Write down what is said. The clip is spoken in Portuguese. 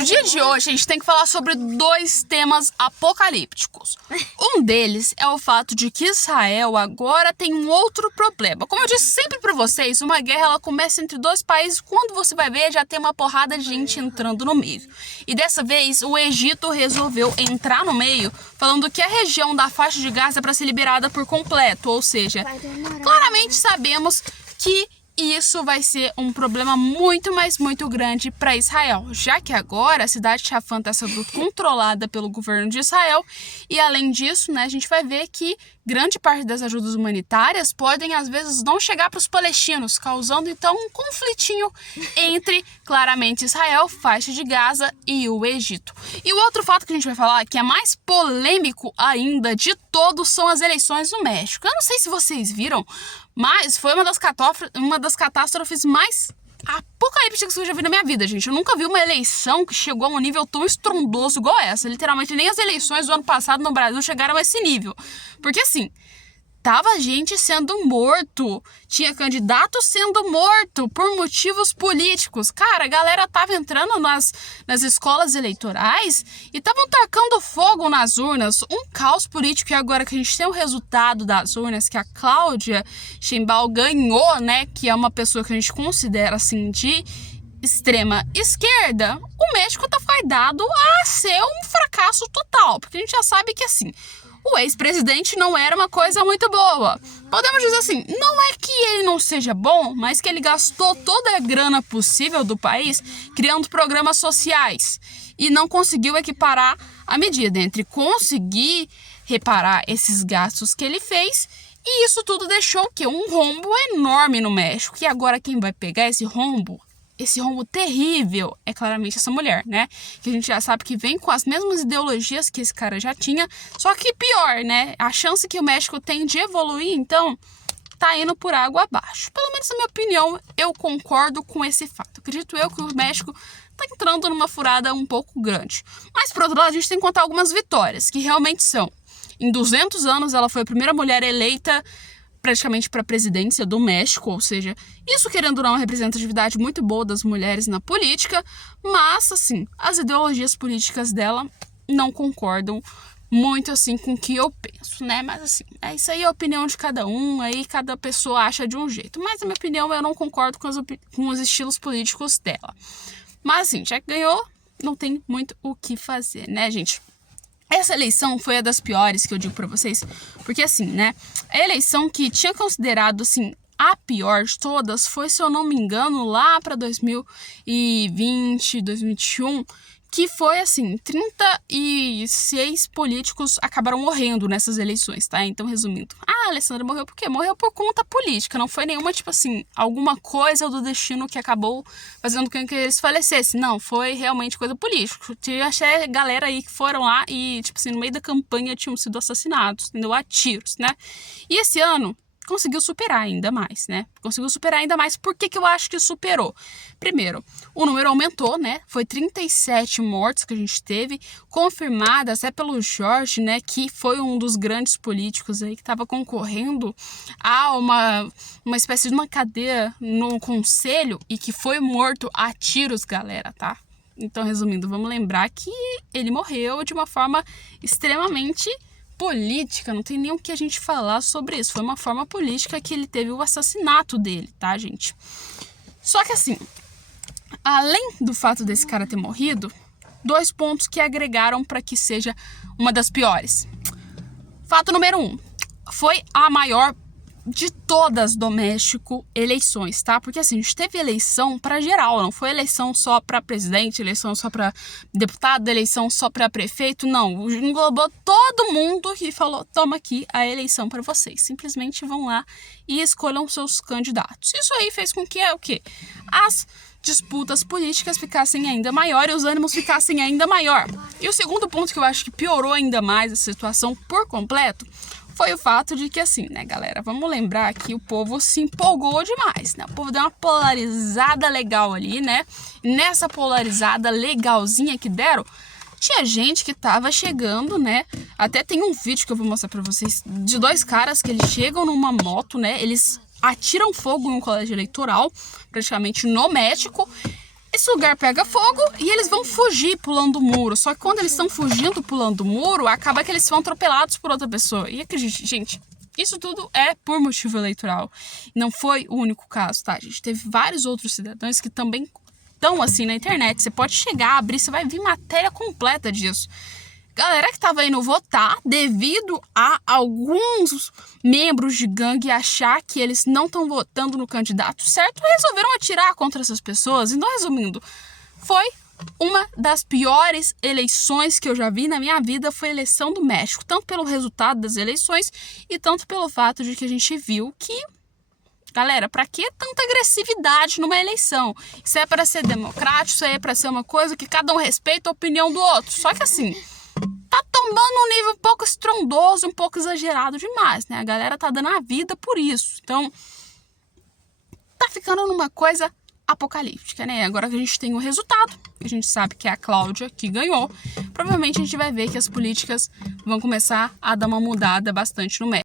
No dia de hoje, a gente tem que falar sobre dois temas apocalípticos. Um deles é o fato de que Israel agora tem um outro problema. Como eu disse sempre pra vocês, uma guerra ela começa entre dois países, quando você vai ver, já tem uma porrada de gente entrando no meio. E dessa vez, o Egito resolveu entrar no meio, falando que a região da faixa de Gaza é para ser liberada por completo. Ou seja, claramente sabemos que isso vai ser um problema muito, mas muito grande para Israel, já que agora a cidade de Rafah está sendo controlada pelo governo de Israel e, além disso, né, a gente vai ver que grande parte das ajudas humanitárias podem, às vezes, não chegar para os palestinos, causando, então, um conflitinho entre, claramente, Israel, faixa de Gaza e o Egito. E o outro fato que a gente vai falar, que é mais polêmico ainda de todos, são as eleições no México. Eu não sei se vocês viram, mas foi uma das catástrofes mais apocalípticas que eu já vi na minha vida, gente. Eu nunca vi uma eleição que chegou a um nível tão estrondoso igual essa. Literalmente, nem as eleições do ano passado no Brasil chegaram a esse nível. Porque, assim, tava gente sendo morto, tinha candidato sendo morto por motivos políticos. Cara, a galera tava entrando nas escolas eleitorais e estavam tacando fogo nas urnas. Um caos político. E agora que a gente tem o resultado das urnas, que a Cláudia Sheinbaum ganhou, né, que é uma pessoa que a gente considera, assim, de extrema esquerda, o México tá fadado a ser um fracasso total. Porque a gente já sabe que, assim, o ex-presidente não era uma coisa muito boa. Podemos dizer assim, não é que ele não seja bom, mas que ele gastou toda a grana possível do país criando programas sociais e não conseguiu equiparar a medida entre conseguir reparar esses gastos que ele fez, e isso tudo deixou o quê? Um rombo enorme no México. E agora quem vai pegar esse rombo terrível é claramente essa mulher, né? Que a gente já sabe que vem com as mesmas ideologias que esse cara já tinha, só que pior, né? A chance que o México tem de evoluir, então, tá indo por água abaixo. Pelo menos na minha opinião, eu concordo com esse fato. Acredito eu que o México tá entrando numa furada um pouco grande. Mas, por outro lado, a gente tem que contar algumas vitórias, que realmente são. Em 200 anos, ela foi a primeira mulher eleita praticamente para a presidência do México, ou seja, isso querendo dar uma representatividade muito boa das mulheres na política, mas, assim, as ideologias políticas dela não concordam muito, assim, com o que eu penso, né? Mas, assim, isso aí é a opinião de cada um, aí cada pessoa acha de um jeito. Mas, na minha opinião, eu não concordo com os estilos políticos dela. Mas, assim, já que ganhou, não tem muito o que fazer, né, gente? Essa eleição foi a das piores que eu digo pra vocês, porque assim, né, a eleição que tinha considerado, assim, a pior de todas foi, se eu não me engano, lá pra 2020, 2021, que foi, assim, 36 políticos acabaram morrendo nessas eleições, tá? Então, resumindo, a Alessandra morreu por quê? Morreu por conta política, não foi nenhuma, tipo assim, alguma coisa do destino que acabou fazendo com que eles falecessem. Não, foi realmente coisa política. Tinha até galera aí que foram lá e, tipo assim, no meio da campanha tinham sido assassinados, entendeu? A tiros, né? E esse ano conseguiu superar ainda mais, né? Conseguiu superar ainda mais. Por que eu acho que superou? Primeiro, o número aumentou, né? Foi 37 mortes que a gente teve, confirmadas até pelo Jorge, né? Que foi um dos grandes políticos aí que estava concorrendo a uma espécie de uma cadeia no conselho e que foi morto a tiros, galera, tá? Então, resumindo, vamos lembrar que ele morreu de uma forma extremamente política, não tem nem o que a gente falar sobre isso. Foi uma forma política que ele teve o assassinato dele, tá, gente? Só que assim, além do fato desse cara ter morrido, dois pontos que agregaram para que seja uma das piores. Fato número 1, foi a maior de todas do México eleições, tá? Porque assim, a gente teve eleição para geral, não foi eleição só para presidente, eleição só para deputado, eleição só para prefeito, não. Englobou todo mundo e falou, toma aqui a eleição para vocês. Simplesmente vão lá e escolham seus candidatos. Isso aí fez com que o quê? As disputas políticas ficassem ainda maior e os ânimos ficassem ainda maior. E o segundo ponto que eu acho que piorou ainda mais a situação por completo foi o fato de que, assim, né, galera, vamos lembrar que o povo se empolgou demais, né? O povo deu uma polarizada legal ali, né? E nessa polarizada legalzinha que deram, tinha gente que tava chegando, né? Até tem um vídeo que eu vou mostrar pra vocês de dois caras que eles chegam numa moto, né? Eles atiram fogo em um colégio eleitoral, praticamente no México, esse lugar pega fogo e eles vão fugir pulando o muro. Só que quando eles estão fugindo pulando o muro, acaba que eles são atropelados por outra pessoa. E acredite, gente, isso tudo é por motivo eleitoral. Não foi o único caso, tá? A gente teve vários outros cidadãos que também estão assim na internet. Você pode chegar, abrir, você vai ver matéria completa disso. Galera que tava indo votar devido a alguns membros de gangue achar que eles não estão votando no candidato certo, resolveram atirar contra essas pessoas. Então, resumindo, foi uma das piores eleições que eu já vi na minha vida, foi a eleição do México, tanto pelo resultado das eleições e tanto pelo fato de que a gente viu que, galera, pra que tanta agressividade numa eleição? Isso é para ser democrático, isso aí é para ser uma coisa que cada um respeita a opinião do outro. Só que assim, tá tomando um nível um pouco estrondoso, um pouco exagerado demais, né? A galera tá dando a vida por isso. Então, tá ficando numa coisa apocalíptica, né? Agora que a gente tem o resultado, a gente sabe que é a Cláudia que ganhou, provavelmente a gente vai ver que as políticas vão começar a dar uma mudada bastante no México.